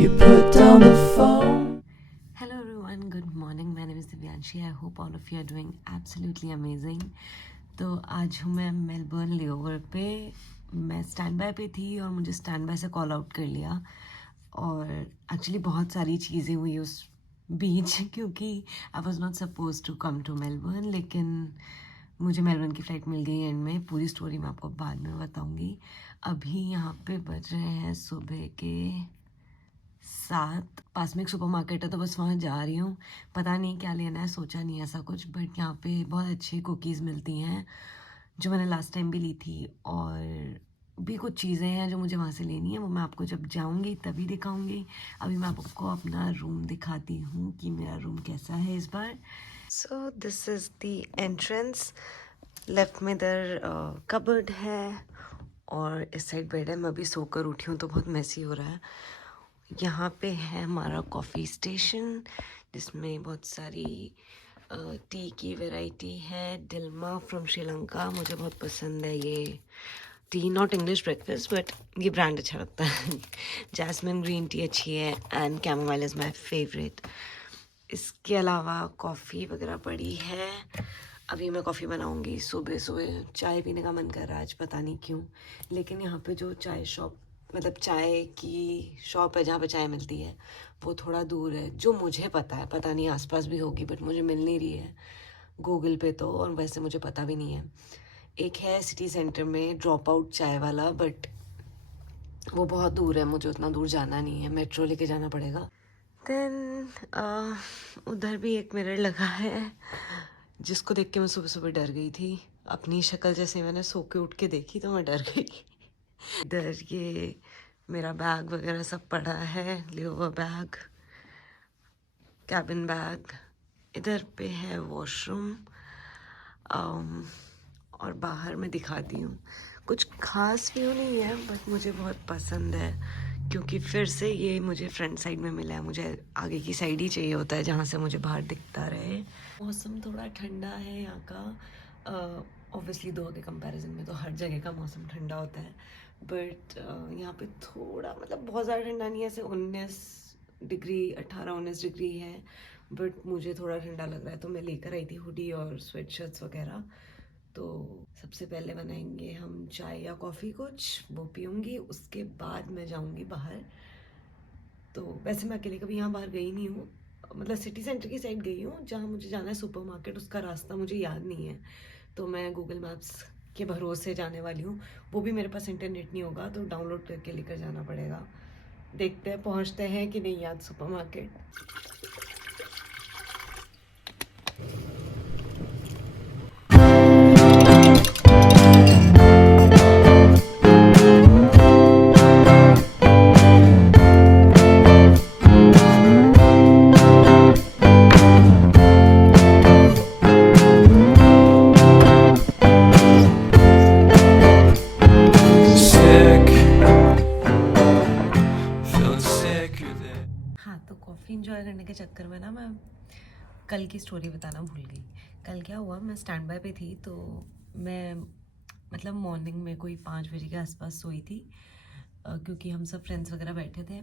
You put down the phone. Hello everyone, good morning. My name is Divyanshi. I hope all of you are doing absolutely amazing. तो आज हूँ मैं Melbourne layover पे. मैं stand by पे थी और मुझे स्टैंड बाय से कॉल आउट कर लिया. और एक्चुअली बहुत सारी चीज़ें हुई उस बीच क्योंकि I was not suppose to come to Melbourne, लेकिन मुझे मेलबर्न की फ़्लाइट मिल गई एंड में. पूरी स्टोरी मैं आपको बाद में बताऊँगी. अभी यहाँ पे बज रहे हैं सुबह के 7. पास में एक सुपर मार्केट है तो बस वहाँ जा रही हूँ. पता नहीं क्या लेना है, सोचा नहीं ऐसा कुछ, बट यहाँ पे बहुत अच्छी कुकीज़ मिलती हैं जो मैंने लास्ट टाइम भी ली थी. और भी कुछ चीज़ें हैं जो मुझे वहाँ से लेनी है, वो मैं आपको जब जाऊँगी तभी दिखाऊँगी. अभी मैं आपको अपना रूम दिखाती हूँ कि मेरा रूम कैसा है इस बार. So this is the entrance. Left में इधर कबर्ड है और इस साइड बेड है. मैं अभी सोकर उठी हूँ तो बहुत मैसी हो रहा है. यहाँ पे है हमारा कॉफ़ी स्टेशन जिसमें बहुत सारी टी की वैरायटी है. डिल्मा फ्रॉम श्रीलंका मुझे बहुत पसंद है ये T. Not English breakfast but ये ब्रांड अच्छा लगता है. जैस्मिन ग्रीन टी अच्छी है and chamomile is my favourite. इसके अलावा कॉफ़ी वगैरह पड़ी है. अभी मैं कॉफ़ी बनाऊंगी. सुबह सुबह चाय पीने का मन कर रहा है आज, पता नहीं क्यों. लेकिन यहाँ पे जो चाय शॉप, मतलब चाय की शॉप है जहाँ पे चाय मिलती है, वो थोड़ा दूर है. जो मुझे पता है, पता नहीं आसपास भी होगी बट मुझे मिल नहीं रही है गूगल पे तो, और वैसे मुझे पता भी नहीं है. एक है सिटी सेंटर में ड्रॉप आउट चाय वाला, बट वो बहुत दूर है, मुझे उतना दूर जाना नहीं है, मेट्रो लेके जाना पड़ेगा. देन उधर भी एक मिरर लगा है जिसको देख के मैं सुबह सुबह डर गई थी. अपनी शक्ल जैसे मैंने सो के उठ के देखी तो मैं डर गई. इधर ये मेरा बैग वगैरह सब पड़ा है, लेओवर बैग, कैबिन बैग. इधर पे है वॉशरूम. और बाहर मैं दिखाती हूँ. कुछ खास व्यू नहीं है बट मुझे बहुत पसंद है क्योंकि फिर से ये मुझे फ्रंट साइड में मिला है. मुझे आगे की साइड ही चाहिए होता है जहाँ से मुझे बाहर दिखता रहे. मौसम थोड़ा ठंडा है यहाँ का. ऑब्वियसली गोवा के कंपैरिजन में तो हर जगह का मौसम ठंडा होता है, बट यहाँ पे थोड़ा, मतलब बहुत ज़्यादा ठंडा नहीं है. ऐसे 19 डिग्री, 18-19 डिग्री है, बट मुझे थोड़ा ठंडा लग रहा है तो मैं लेकर आई थी हुडी और स्वेट शर्ट्स वगैरह. तो सबसे पहले बनाएंगे हम चाय या कॉफ़ी, कुछ वो पीऊँगी, उसके बाद मैं जाऊँगी बाहर. तो वैसे मैं अकेले कभी यहाँ बाहर गई नहीं हूँ, मतलब सिटी सेंटर की साइड गई हूँ. जहाँ मुझे जाना है सुपर मार्केट, उसका रास्ता मुझे याद नहीं है तो मैं गूगल मैप्स के भरोसे जाने वाली हूँ. वो भी मेरे पास इंटरनेट नहीं होगा तो डाउनलोड करके लेकर जाना पड़ेगा. देखते हैं पहुँचते हैं कि नहीं याद super market. Sick. Feeling sick. You're there. हाँ, तो कॉफ़ी इंजॉय करने के चक्कर में ना मैं कल की स्टोरी बताना भूल गई. कल क्या हुआ, मैं स्टैंड बाय पे थी तो मैं, मतलब मॉर्निंग में कोई 5 बजे के आसपास सोई थी. क्योंकि हम सब फ्रेंड्स वगैरह बैठे थे.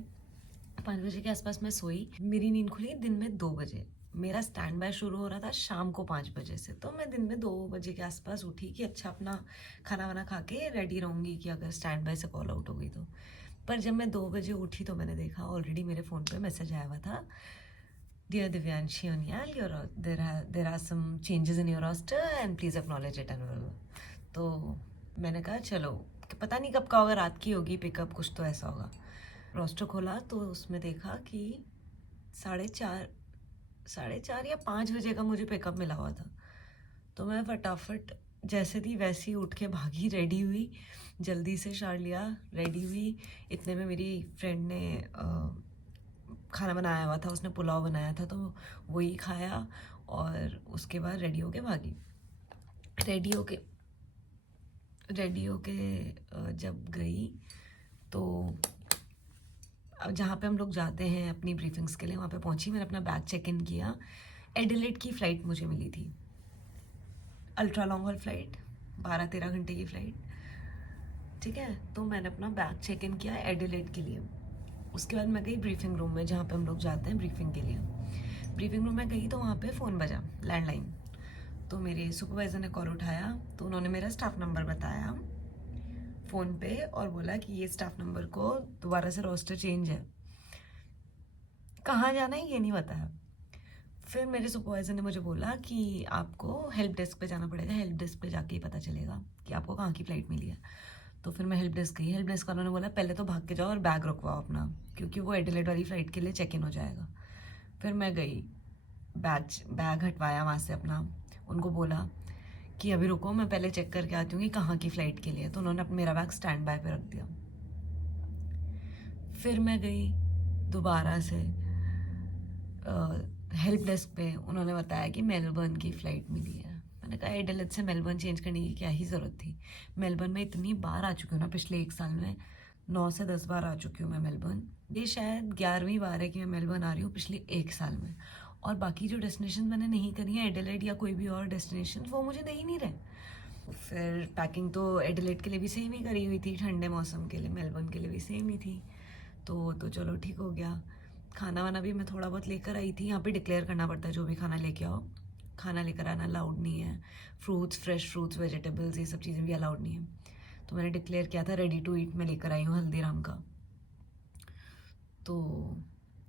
5 बजे के आसपास मैं सोई. मेरी नींद खुली दिन में 2 बजे. मेरा स्टैंड बाय शुरू हो रहा था शाम को 5 बजे से, तो मैं दिन में 2 बजे के आसपास उठी कि अच्छा अपना खाना वाना खा के रेडी रहूँगी कि अगर स्टैंड बाय से कॉल आउट हो गई तो. पर जब मैं 2 बजे उठी तो मैंने देखा ऑलरेडी मेरे फ़ोन पे मैसेज आया हुआ था, Dear Divyanshi Onyal, there are some changes in your roster and please acknowledge it and. तो मैंने कहा चलो, पता नहीं कब का होगा, रात की होगी पिकअप, कुछ तो ऐसा होगा. रोस्टर खोला तो उसमें देखा कि 4:30 या 5 बजे का मुझे पिकअप मिला हुआ था. तो मैं फटाफट जैसे थी वैसी उठ के भागी, रेडी हुई, जल्दी से शार लिया, रेडी हुई. इतने में मेरी फ्रेंड ने खाना बनाया हुआ था, उसने पुलाव बनाया था तो वही खाया और उसके बाद रेडी होके भागी. रेडी होके जब गई तो अब जहाँ पे हम लोग जाते हैं अपनी ब्रीफिंग्स के लिए, वहाँ पे पहुँची. मैंने अपना बैग चेक इन किया. एडिलेड की फ़्लाइट मुझे मिली थी, अल्ट्रा लॉन्ग हॉल फ़्लाइट, 12-13 घंटे की फ़्लाइट. ठीक है, तो मैंने अपना बैग चेक इन किया एडिलेड के लिए. उसके बाद मैं गई ब्रीफिंग रूम में, जहाँ पे हम लोग जाते हैं ब्रीफिंग के लिए। ब्रीफिंग रूम में गई तो वहाँ पे फ़ोन बजा, लैंडलाइन। तो मेरे सुपरवाइज़र ने कॉल उठाया, तो उन्होंने मेरा स्टाफ नंबर बताया फ़ोन पे और बोला कि ये स्टाफ नंबर को दोबारा से रोस्टर चेंज है, कहाँ जाना है ये नहीं बताया। फिर मेरे सुपरवाइज़र ने मुझे बोला कि आपको हेल्प डेस्क पे जाना पड़ेगा, हेल्प डेस्क पे जाके ही पता चलेगा कि आपको कहाँ की फ़्लाइट मिली है। तो फिर मैं हेल्प डेस्क गई। हेल्प डेस्क वालों ने बोला पहले तो भाग के जाओ और बैग रखवाओ अपना, क्योंकि वो एडिलेड वाली फ़्लाइट के लिए चेक इन हो जाएगा। फिर मैं गई, बैग हटवाया वहाँ से अपना, उनको बोला कि अभी रुको मैं पहले चेक करके आती हूँ कि कहाँ की फ़्लाइट के लिए। तो उन्होंने मेरा बैग स्टैंड बाय पे रख दिया। फिर मैं गई दोबारा से हेल्प डेस्क पे, उन्होंने बताया कि मेलबर्न की फ़्लाइट मिली है। मैंने कहा एडिलेड से मेलबर्न चेंज करने की क्या ही ज़रूरत थी, मेलबर्न में इतनी बार आ चुकी हूँ ना, पिछले 1 साल में 9 से 10 बार आ चुकी हूँ मैं मेलबर्न। ये शायद 11वीं बार है कि मैं मेलबर्न आ रही हूँ पिछले 1 साल में। और बाकी जो डेस्टिनेशन मैंने नहीं करी है, एडिलेड या कोई भी और डेस्टिनेशन, वो मुझे दे ही नहीं रहे। फिर पैकिंग तो एडिलेड के लिए भी सेम ही करी हुई थी, ठंडे मौसम के लिए, मेलबर्न के लिए भी सेम ही थी। तो चलो ठीक हो गया। खाना वाना भी मैं थोड़ा बहुत लेकर आई थी। यहाँ पे डिक्लेयर करना पड़ता है जो भी खाना लेके आओ, खाना लेकर आना अलाउड नहीं है। फ्रूट्स, फ्रेश फ्रूट्स, वेजिटेबल्स, ये सब चीज़ें भी अलाउड नहीं है। तो मैंने डिक्लेयर किया था रेडी टू ईट मैं लेकर आई हूँ हल्दीराम का। तो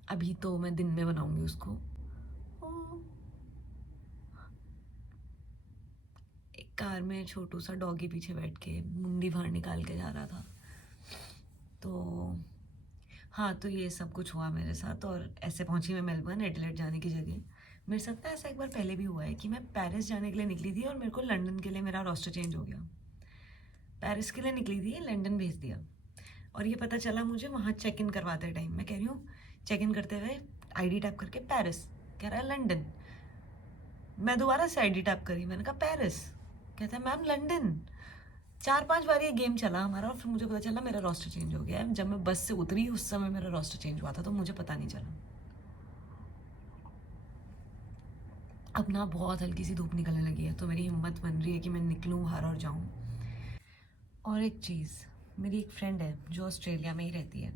अभी तो मैं दिन में बनाऊँगी उसको। एक कार में छोटू सा डॉगी पीछे बैठ के मुंडी बाहर निकाल के जा रहा था। तो हाँ, तो ये सब कुछ हुआ मेरे साथ और ऐसे पहुंची मैं मेलबर्न एडिलेड जाने की जगह। मेरे साथ ना ऐसा एक बार पहले भी हुआ है कि मैं पेरिस जाने के लिए निकली थी और मेरे को लंदन के लिए मेरा रोस्टर चेंज हो गया। पेरिस के लिए निकली थी, लंदन भेज दिया और ये पता चला मुझे वहाँ चेक इन करवाते टाइम। मैं कह रही हूँ चेक इन करते हुए ID टैप करके पेरिस, कह रहा है लंदन। मैं दोबारा से ID टैप करी, मैंने कहा पेरिस, कहता है मैम लंदन। 4-5 बार ये गेम चला हमारा और फिर मुझे पता चला मेरा रोस्टर चेंज हो गया है। जब मैं बस से उतरी उस समय मेरा रोस्टर चेंज हुआ था, तो मुझे पता नहीं चला। अब ना बहुत हल्की सी धूप निकलने लगी है, तो मेरी हिम्मत बन रही है कि मैं निकलूँ बाहर और जाऊँ। और एक चीज़, मेरी एक फ्रेंड है जो ऑस्ट्रेलिया में ही रहती है।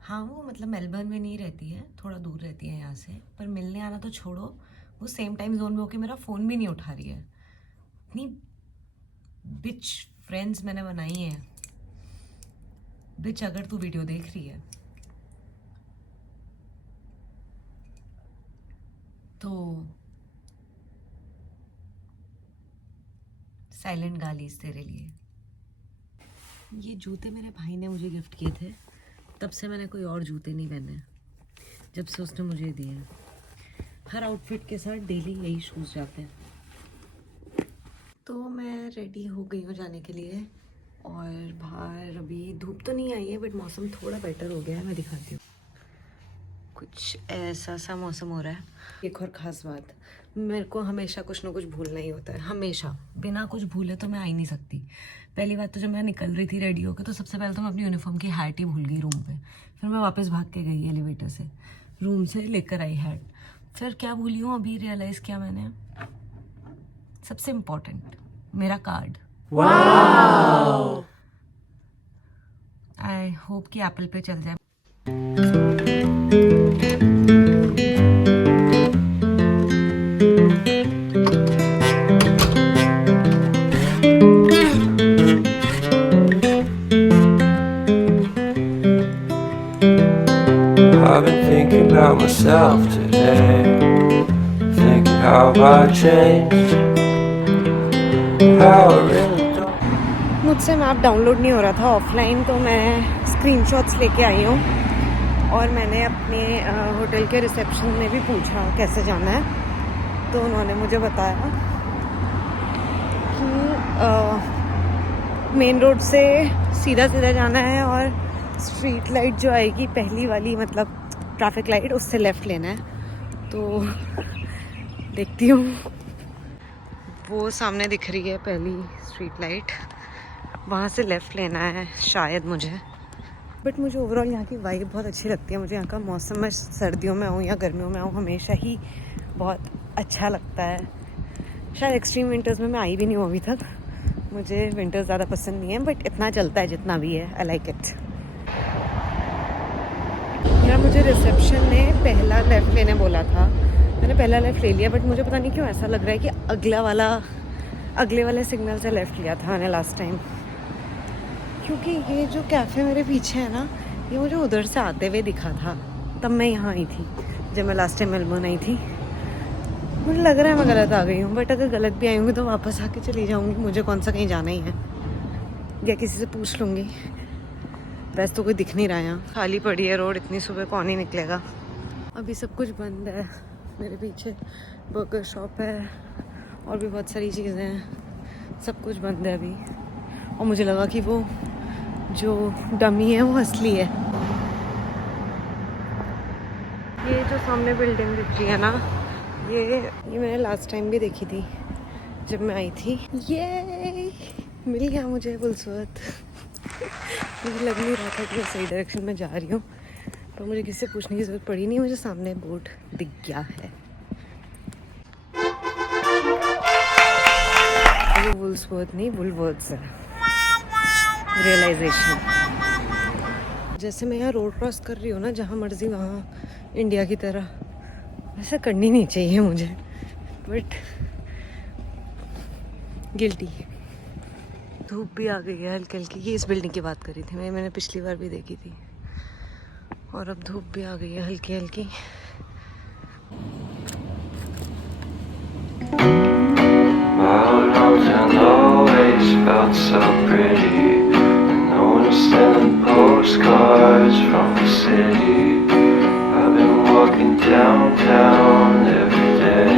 हाँ, वो मतलब मेलबर्न में नहीं रहती है, थोड़ा दूर रहती है यहाँ से, पर मिलने आना तो छोड़ो, वो सेम टाइम जोन में होकर मेरा फ़ोन भी नहीं उठा रही है। इतनी बिच फ्रेंड्स मैंने बनाई हैं। बिच, अगर तू वीडियो देख रही है तो साइलेंट गालीज तेरे लिए। ये जूते मेरे भाई ने मुझे गिफ्ट किए थे, तब से मैंने कोई और जूते नहीं पहने जब से उसने मुझे दिए। हर आउटफिट के साथ डेली यही शूज़ जाते हैं। तो मैं रेडी हो गई हूँ जाने के लिए और बाहर अभी धूप तो नहीं आई है, बट मौसम थोड़ा बेटर हो गया है। मैं दिखाती हूँ, कुछ ऐसा सा मौसम हो रहा है। एक और ख़ास बात, मेरे को हमेशा कुछ ना कुछ भूलना ही होता है, हमेशा। बिना कुछ भूले तो मैं आ ही नहीं सकती। पहली बात तो जब मैं निकल रही थी रेडी होकर, तो सबसे पहले तो मैं अपनी यूनिफॉर्म की हैट ही भूल गई रूम पे। फिर मैं वापस भाग के गई एलिवेटर से, रूम से लेकर आई हैट। फिर क्या भूली हूँ अभी रियलाइज़ किया मैंने, सबसे इम्पोर्टेंट, मेरा कार्ड। आई होप कि एप्पल पे चल जाए। I've been thinking about myself today, thinking how I changed, how I really don't. मुझसे मैप डाउनलोड नहीं हो रहा था ऑफलाइन, तो मैं स्क्रीनशॉट्स लेके आई हूँ और मैंने अपने होटल के रिसेप्शन में भी पूछा कैसे जाना है। तो उन्होंने मुझे बताया कि मेन रोड से सीधा सीधा जाना है और स्ट्रीट लाइट जो आएगी पहली वाली, मतलब ट्रैफिक लाइट, उससे लेफ़्ट लेना है। तो देखती हूँ, वो सामने दिख रही है पहली स्ट्रीट लाइट, वहाँ से लेफ़्ट लेना है शायद मुझे। बट मुझे ओवरऑल यहाँ की वाइब बहुत अच्छी लगती है। मुझे यहाँ का मौसम, मैं सर्दियों में आऊँ या गर्मियों में आऊँ, हमेशा ही बहुत अच्छा लगता है। शायद एक्सट्रीम विंटर्स में मैं आई भी नहीं हूँ अभी तक, मुझे विंटर्स ज़्यादा पसंद नहीं है, बट इतना चलता है जितना भी है, आई लाइक इट। यार मुझे रिसेप्शन ने पहला लेफ़्ट लेने बोला था, मैंने पहला लेफ़्ट ले लिया, बट मुझे पता नहीं क्यों ऐसा लग रहा है कि अगले वाले सिग्नल से लेफ़्ट लिया था मैंने लास्ट टाइम, क्योंकि ये जो कैफ़े मेरे पीछे है ना, ये मुझे उधर से आते हुए दिखा था। तब मैं यहाँ आई थी जब मैं लास्ट टाइम मेलबर्न आई थी। मुझे लग रहा है मैं गलत आ गई हूँ, बट अगर गलत भी आई हूँ तो वापस आके चली जाऊँगी, मुझे कौन सा कहीं जाना ही है, या किसी से पूछ लूँगी। वैसे तो कोई दिख नहीं रहा है यहाँ, खाली पड़ी है रोड, इतनी सुबह कौन ही निकलेगा। अभी सब कुछ बंद है, मेरे पीछे बर्गर शॉप है और भी बहुत सारी चीज़ें हैं, सब कुछ बंद है अभी। और मुझे लगा कि वो जो डमी है वो असली है। ये जो सामने बिल्डिंग दिख रही है ना, ये मैंने लास्ट टाइम भी देखी थी जब मैं आई थी। ये मिल गया मुझे वुल्सवर्थ। मुझे लग नहीं रहा था कि मैं सही डायरेक्शन में जा रही हूँ, पर मुझे किसी से पूछने की ज़रूरत पड़ी नहीं, मुझे सामने बोर्ड दिख गया है। वो वुल्सवर्थ नहीं, वुलवर्थ्स है। रियलाइजेशन, जैसे मैं यहाँ रोड क्रॉस कर रही हूँ ना, जहाँ मर्जी वहाँ इंडिया की तरह, वैसे करनी नहीं चाहिए मुझे, बट गिल्टी। धूप भी आ गई है हल्की हल्की। ये इस बिल्डिंग की बात करी थी मैंने पिछली बार भी देखी थी, और अब धूप भी आ गई है हल्की हल्की। My old town always felt so pretty, and no one's sending postcards from the city. I've been walking downtown every day.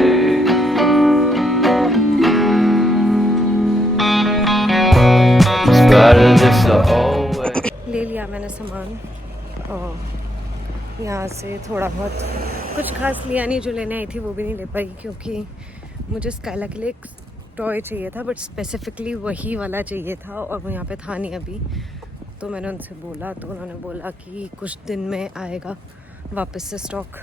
Spotted this always. ले लिया मैंने सामान, और यहाँ से थोड़ा बहुत, कुछ खास लिया नहीं, जो लेने आई थी वो भी नहीं ले पाई, क्योंकि मुझे स्काइला के लिए एक टॉय चाहिए था, बट स्पेसिफिकली वही वाला चाहिए था, और वो यहाँ पे था नहीं अभी। तो मैंने उनसे बोला, तो उन्होंने बोला कि कुछ दिन में आएगा वापस से स्टॉक।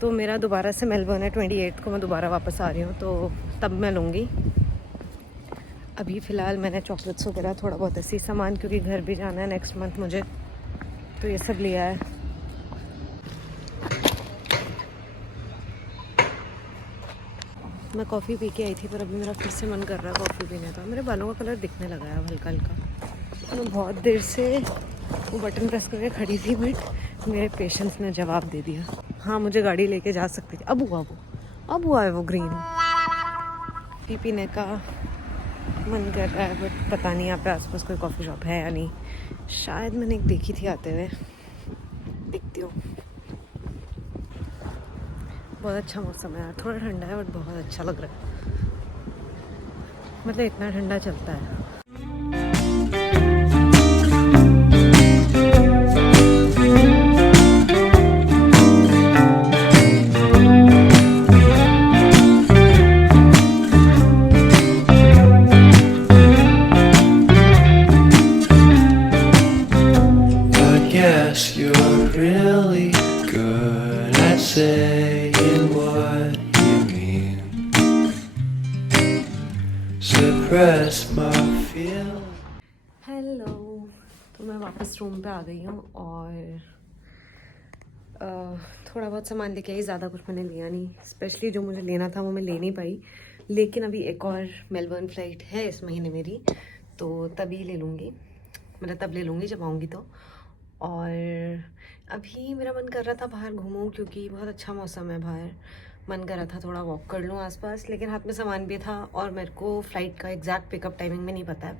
तो मेरा दोबारा से मेलबर्न है, 28 को मैं दोबारा वापस आ रही हूँ, तो तब मैं लूँगी। अभी फ़िलहाल मैंने चॉकलेट्स वगैरह थोड़ा बहुत ऐसी सामान, क्योंकि घर भी जाना है नेक्स्ट मंथ मुझे, तो ये सब लिया है। मैं कॉफ़ी पी के आई थी, पर अभी मेरा फिर से मन कर रहा है कॉफ़ी पीने का। मेरे बालों का कलर दिखने लगा है हल्का हल्का। मैं बहुत देर से वो बटन प्रेस करके खड़ी थी, बट मेरे पेशेंस ने जवाब दे दिया। हाँ, मुझे गाड़ी लेके जा सकती थी। अब हुआ है वो ग्रीन। टी पीने का मन कर रहा है, बट पता नहीं यहाँ पे आसपास कोई कॉफ़ी शॉप है या नहीं। शायद मैंने एक देखी थी आते हुए, दिखती हूँ। बहुत अच्छा मौसम है, थोड़ा ठंडा है बट बहुत अच्छा लग रहा है, मतलब इतना ठंडा चलता है। I guess you're really good at saying what you mean. Suppress my feelings. Hello, तो मैं वापस रूम पे आ गई हूँ, और थोड़ा बहुत सामान लेके आई। ज़्यादा कुछ मैंने लिया नहीं, स्पेशली जो मुझे लेना था वो मैं ले नहीं पाई। लेकिन अभी एक और मेलबर्न फ़्लाइट है इस महीने मेरी, तो तभी ले लूँगी, मतलब तब ले लूँगी जब आऊँगी तो। और अभी मेरा मन कर रहा था बाहर घूमूं, क्योंकि बहुत अच्छा मौसम है बाहर। मन कर रहा था थोड़ा वॉक कर लूँ आसपास, लेकिन हाथ में सामान भी था, और मेरे को फ़्लाइट का एग्जैक्ट पिकअप टाइमिंग में नहीं पता है।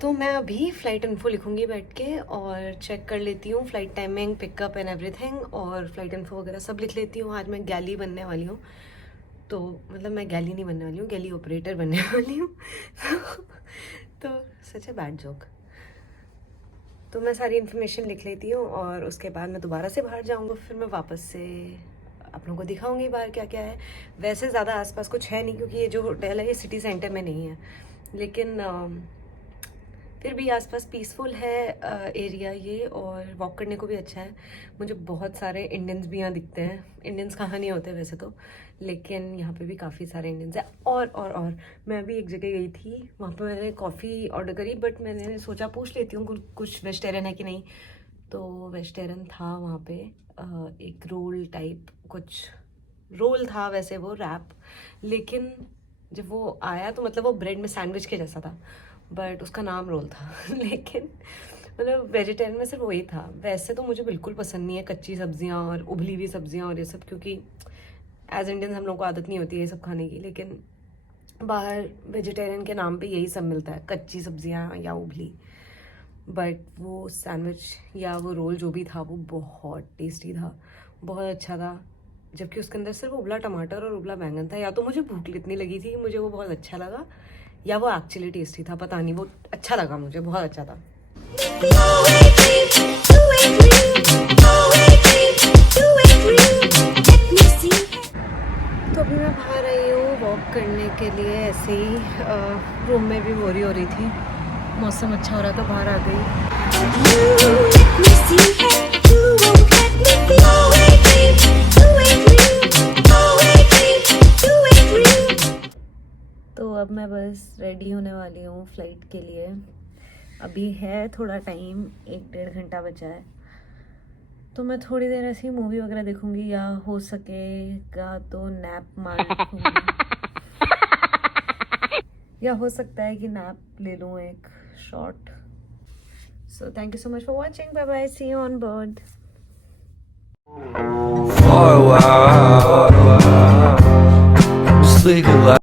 तो मैं अभी फ़्लाइट इन्फो लिखूँगी बैठ के, और चेक कर लेती हूँ flight timing, pickup and everything, और फ़्लाइट इन्फो वगैरह सब लिख लेती हूँ। आज मैं गैली बनने वाली हूँ, तो मतलब मैं गैली नहीं बनने वाली हूँ, गैली ऑपरेटर बनने वाली हूँ। तो सच है, बैड जोक। तो मैं सारी इन्फॉर्मेशन लिख लेती हूँ, और उसके बाद मैं दोबारा से बाहर जाऊँगा, फिर मैं वापस से आप लोगों को दिखाऊंगी बाहर क्या क्या है। वैसे ज़्यादा आसपास कुछ है नहीं, क्योंकि ये जो होटल है ये सिटी सेंटर में नहीं है, लेकिन फिर भी आसपास पीसफुल है एरिया ये, और वॉक करने को भी अच्छा है। मुझे बहुत सारे इंडियंस भी यहाँ दिखते हैं। इंडियंस कहाँ नहीं होते वैसे तो, लेकिन यहाँ पे भी काफ़ी सारे इंडियंस हैं। और मैं अभी एक जगह गई थी, वहाँ पे मैंने कॉफ़ी ऑर्डर करी, बट मैंने सोचा पूछ लेती हूँ कुछ वेजिटेरियन है कि नहीं, तो वेजिटेरियन था वहाँ पे। एक रोल टाइप कुछ रोल था वैसे, वो रैप, लेकिन जब वो आया तो मतलब वो ब्रेड में सैंडविच के जैसा था, बट उसका नाम रोल था लेकिन मतलब वेजिटेरियन में सिर्फ वही था। वैसे तो मुझे बिल्कुल पसंद नहीं है कच्ची सब्जियां और उबली हुई सब्जियां और ये सब, क्योंकि एज इंडियंस हम लोग को आदत नहीं होती है ये सब खाने की, लेकिन बाहर वेजिटेरियन के नाम पे यही सब मिलता है, कच्ची सब्जियां या उबली। बट वो सैंडविच या वो रोल जो भी था वो बहुत टेस्टी था, बहुत अच्छा था। जबकि उसके अंदर सिर्फ उबला टमाटर और उबला बैंगन था। या तो मुझे भूख इतनी लगी थी, मुझे वो बहुत अच्छा लगा, या वो एक्चुअली टेस्टी था, पता नहीं, वो अच्छा लगा, मुझे बहुत अच्छा था। तो अभी मैं बाहर आई हूँ वॉक करने के लिए, ऐसे ही रूम में भी बोरी हो रही थी, मौसम अच्छा हो रहा था, बाहर आ गई। तो अब मैं बस रेडी होने वाली हूँ फ्लाइट के लिए। अभी है थोड़ा टाइम, 1-1.5 घंटा बचा है, तो मैं थोड़ी देर ऐसी मूवी वगैरह देखूंगी, या हो सकेगा तो नैप मार लूंगी या हो सकता है कि नैप ले लूँ एक short. So thank you so much for watching, bye bye, see you on board. For a while, just legalize.